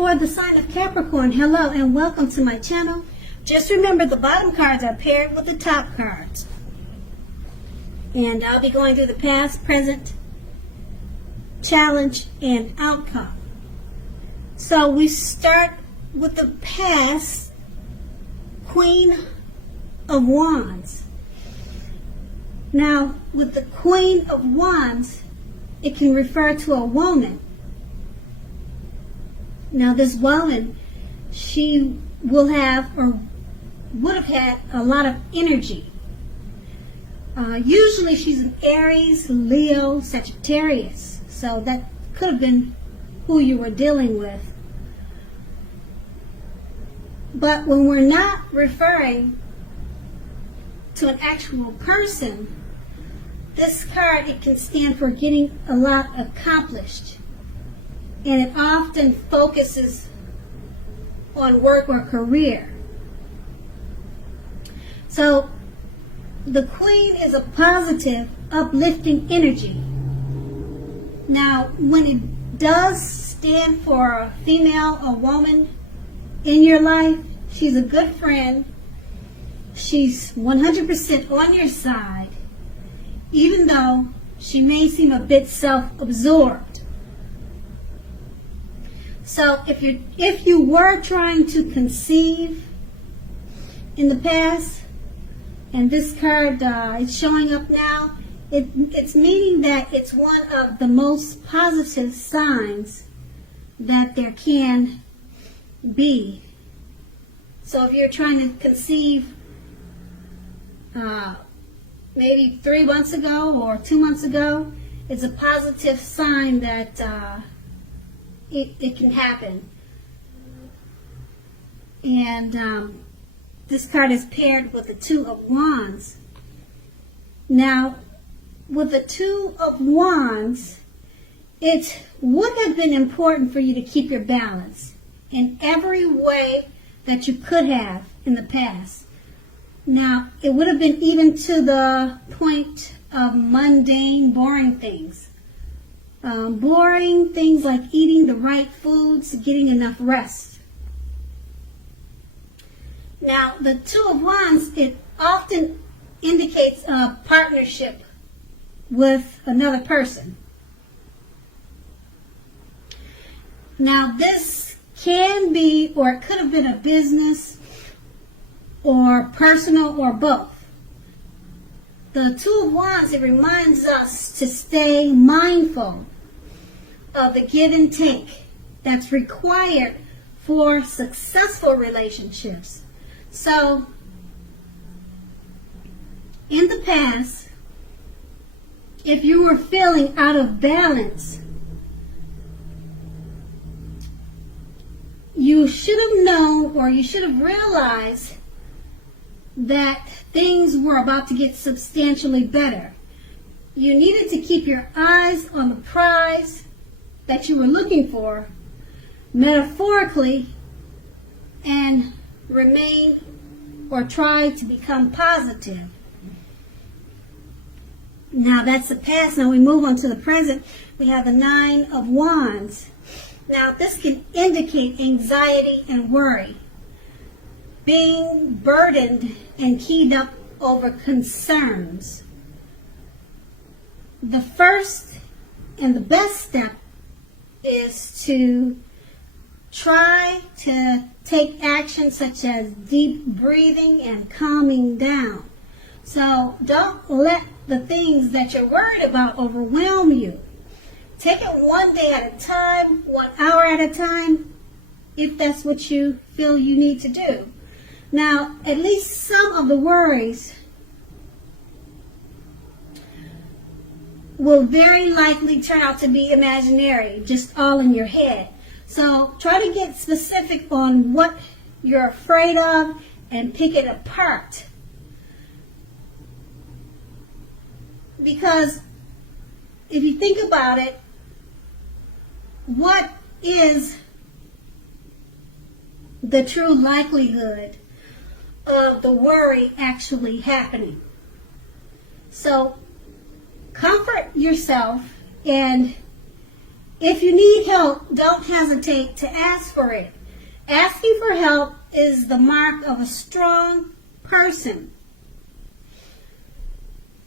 for the sign of Capricorn, hello and welcome to my channel. Just remember the bottom cards are paired with the top cards. And I'll be going through the past, present, challenge, and outcome. So we start with the past, Queen of Wands. Now, with the Queen of Wands, it can refer to a woman. Now, this woman, she will have or would have had a lot of energy. Usually she's an Aries, Leo, Sagittarius. So that could have been who you were dealing with. But when we're not referring to an actual person, this card, it can stand for getting a lot accomplished. And it often focuses on work or career. So the Queen is a positive, uplifting energy. Now, when it does stand for a female, a woman in your life, she's a good friend. She's 100% on your side, even though she may seem a bit self-absorbed. So if you were trying to conceive in the past, and this card is showing up now, it's meaning that it's one of the most positive signs that there can be. So if you're trying to conceive maybe 3 months ago or 2 months ago, it's a positive sign that it can happen. And this card is paired with the Two of Wands. Now, with the Two of Wands, it would have been important for you to keep your balance in every way that you could have in the past. Now, it would have been even to the point of mundane, boring things. Boring things like eating the right foods, getting enough rest. Now, the Two of Wands, it often indicates a partnership with another person. Now, this can be, or it could have been a business, or personal, or both. The Two of Wands, it reminds us to stay mindful of the give and take that's required for successful relationships. So, in the past, if you were feeling out of balance, you should have known, or you should have realized that things were about to get substantially better. You needed to keep your eyes on the prize that you were looking for, metaphorically, and remain or try to become positive. Now that's the past. Now we move on to the present. We have the Nine of Wands. Now this can indicate anxiety and worry, being burdened and keyed up over concerns. The first and the best step is to try to take action such as deep breathing and calming down. So don't let the things that you're worried about overwhelm you. Take it one day at a time, 1 hour at a time, if that's what you feel you need to do. Now, at least some of the worries will very likely turn out to be imaginary, just all in your head. So try to get specific on what you're afraid of and pick it apart. Because if you think about it, what is the true likelihood of the worry actually happening? So comfort yourself and If you need help, don't hesitate to ask for it. Asking for help is the mark of a strong person.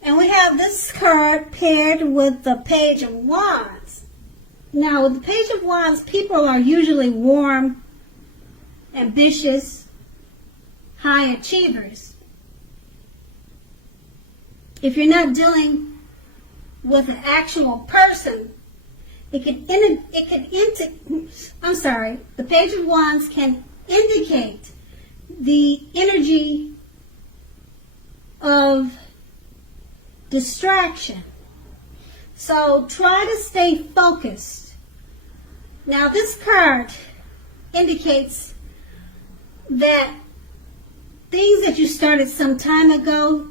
And we have this card paired with the Page of Wands. Now, with the Page of Wands, people are usually warm, ambitious, high achievers. If you're not dealing with an actual person, the Page of Wands can indicate the energy of distraction. So try to stay focused. Now this card indicates that things that you started some time ago,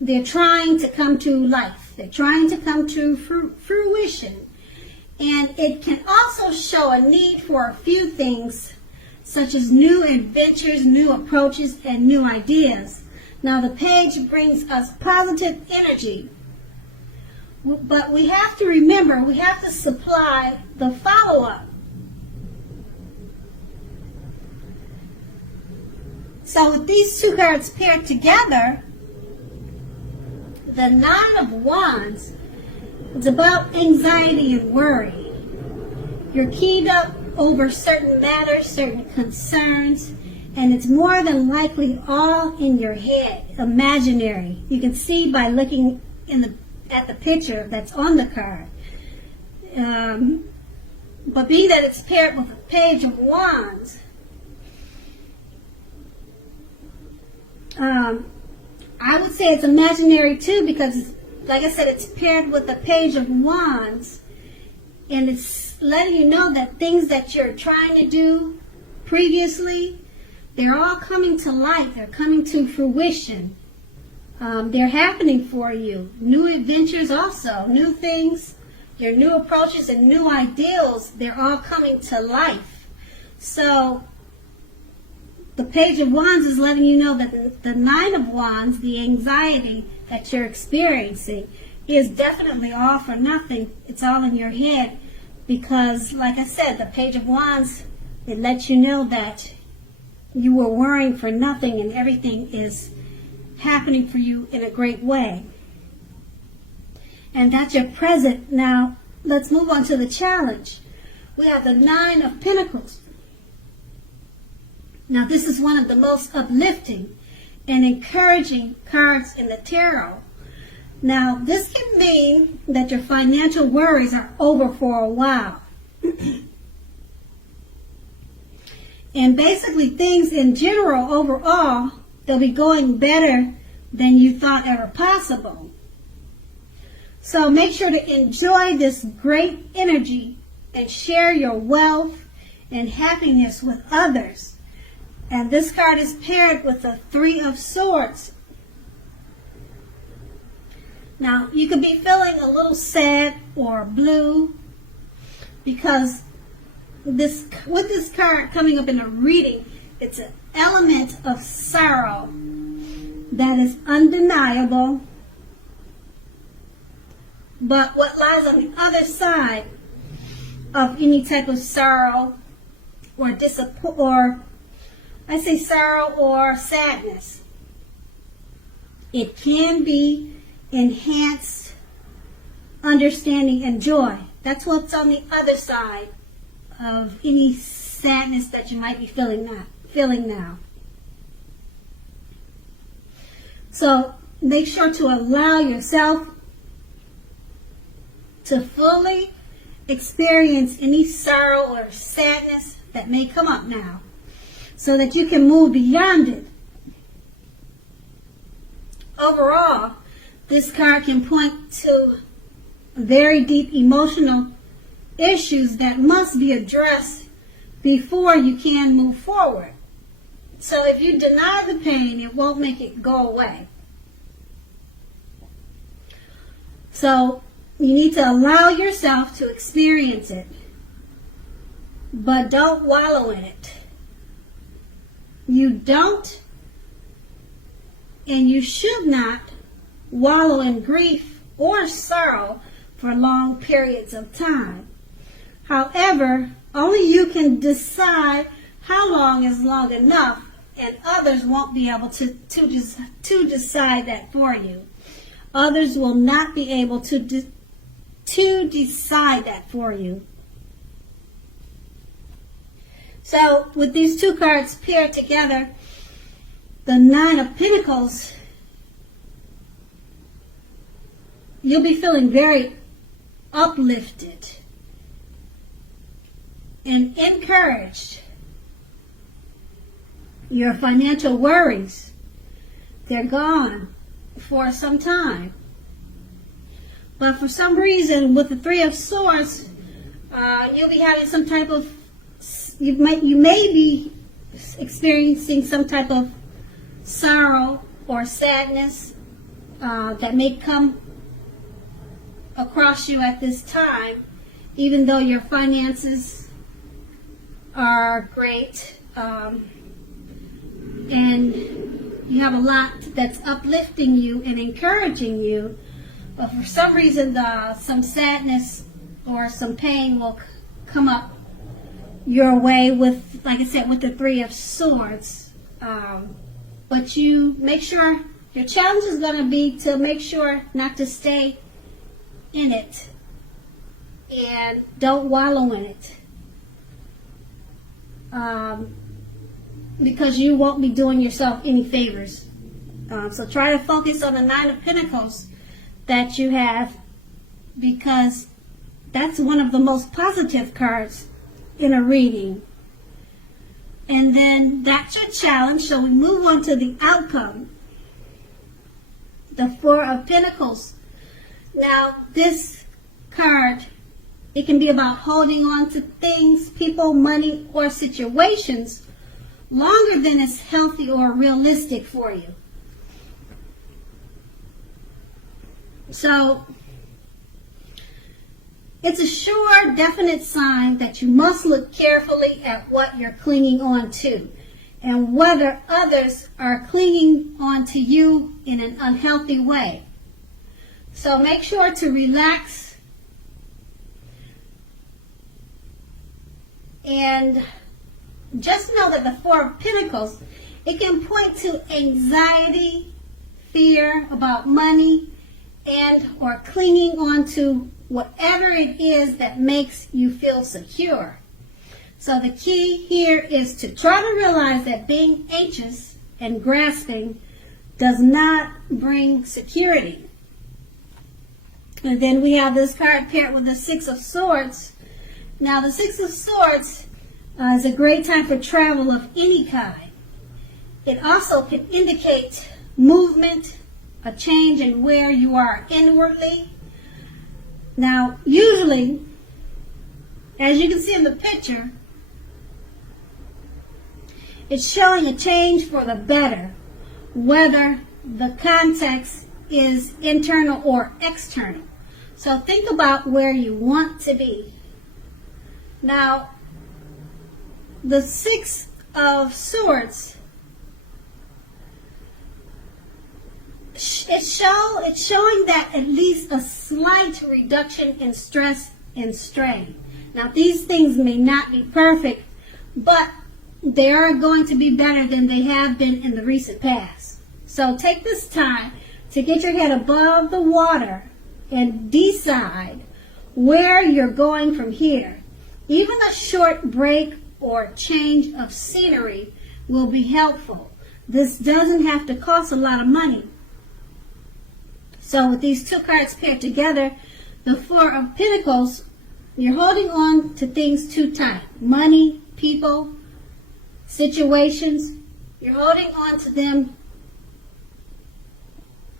they're trying to come to life. They're trying to come to fruition. And it can also show a need for a few things, such as new adventures, new approaches, and new ideas. Now the page brings us positive energy. But we have to remember, we have to supply the follow-up. So with these two cards paired together, the Nine of Wands is about anxiety and worry. You're keyed up over certain matters, certain concerns, and it's more than likely all in your head, imaginary. You can see by looking at the picture that's on the card. But being that it's paired with a Page of Wands, I would say it's imaginary too, because like I said, it's paired with the Page of Wands, and it's letting you know that things that you're trying to do previously, they're all coming to life. They're coming to fruition. They're happening for you. New adventures also, new things, your new approaches and new ideals, they're all coming to life. So the Page of Wands is letting you know that the Nine of Wands, the anxiety that you're experiencing, is definitely all for nothing. It's all in your head because, like I said, the Page of Wands, it lets you know that you were worrying for nothing and everything is happening for you in a great way. And that's your present. Now, let's move on to the challenge. We have the Nine of Pentacles. Now, this is one of the most uplifting and encouraging cards in the tarot. Now, this can mean that your financial worries are over for a while. And basically, things in general, overall, they'll be going better than you thought ever possible. So make sure to enjoy this great energy and share your wealth and happiness with others. And this card is paired with the Three of Swords. Now, you could be feeling a little sad or blue because with this card coming up in a reading, it's an element of sorrow that is undeniable. But what lies on the other side of any type of sorrow or sorrow or sadness, it can be enhanced understanding and joy. That's what's on the other side of any sadness that you might be feeling now. So make sure to allow yourself to fully experience any sorrow or sadness that may come up now, so that you can move beyond it. Overall, this card can point to very deep emotional issues that must be addressed before you can move forward. So if you deny the pain, it won't make it go away. So you need to allow yourself to experience it, but don't wallow in it. You don't and you should not wallow in grief or sorrow for long periods of time. However, only you can decide how long is long enough, and others won't be able to decide that for you. Others will not be able to decide that for you. So with these two cards paired together, the Nine of Pentacles, you'll be feeling very uplifted and encouraged. Your financial worries, they're gone for some time. But for some reason, with the Three of Swords, you'll be having some type of, you may be experiencing some type of sorrow or sadness that may come across you at this time, even though your finances are great, and you have a lot that's uplifting you and encouraging you. But for some reason, some sadness or some pain will come up your way with, like I said, with the Three of Swords. But you make sure, your challenge is going to be to make sure not to stay in it and don't wallow in it. Because you won't be doing yourself any favors. So try to focus on the Nine of Pentacles that you have, because that's one of the most positive cards in a reading. And then that's your challenge. So we move on to the outcome. The Four of Pentacles. Now this card, it can be about holding on to things, people, money, or situations longer than is healthy or realistic for you. So it's a sure, definite sign that you must look carefully at what you're clinging on to and whether others are clinging on to you in an unhealthy way. So make sure to relax and just know that the Four of Pentacles, it can point to anxiety, fear about money, and or clinging on to whatever it is that makes you feel secure. So the key here is to try to realize that being anxious and grasping does not bring security. And then we have this card paired with the Six of Swords. Now the Six of Swords is a great time for travel of any kind. It also can indicate movement, a change in where you are inwardly. Now, usually, as you can see in the picture, it's showing a change for the better, whether the context is internal or external. So think about where you want to be. Now, the Six of Swords, it's showing that at least a slight reduction in stress and strain. Now, these things may not be perfect, but they are going to be better than they have been in the recent past. So take this time to get your head above the water and decide where you're going from here. Even a short break or change of scenery will be helpful. This doesn't have to cost a lot of money. So with these two cards paired together, the Four of Pentacles, you're holding on to things too tight. Money, people, situations, you're holding on to them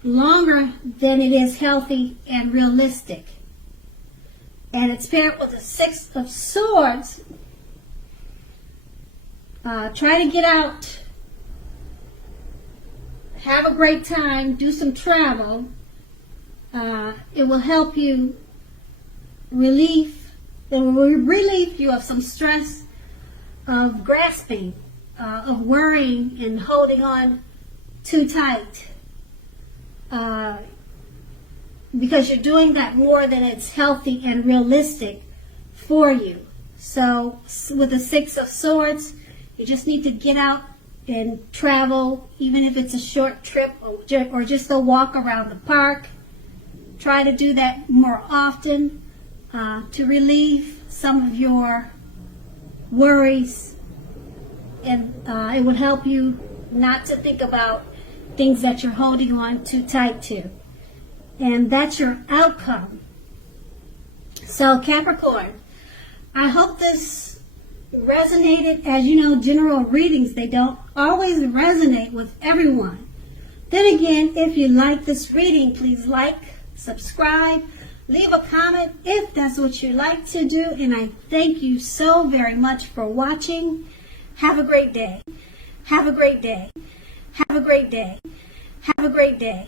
longer than it is healthy and realistic. And it's paired with the Six of Swords. Try to get out, have a great time, do some travel. It will help you relieve you of some stress of grasping, of worrying and holding on too tight. Because you're doing that more than it's healthy and realistic for you. So with the Six of Swords, you just need to get out and travel, even if it's a short trip or just a walk around the park. Try to do that more often to relieve some of your worries, and it would help you not to think about things that you're holding on too tight to. And that's your outcome. So Capricorn, I hope this resonated. As you know, general readings, they don't always resonate with everyone. Then again, if you like this reading, please like, subscribe, leave a comment if that's what you like to do. And I thank you so very much for watching. Have a great day. Have a great day. Have a great day. Have a great day.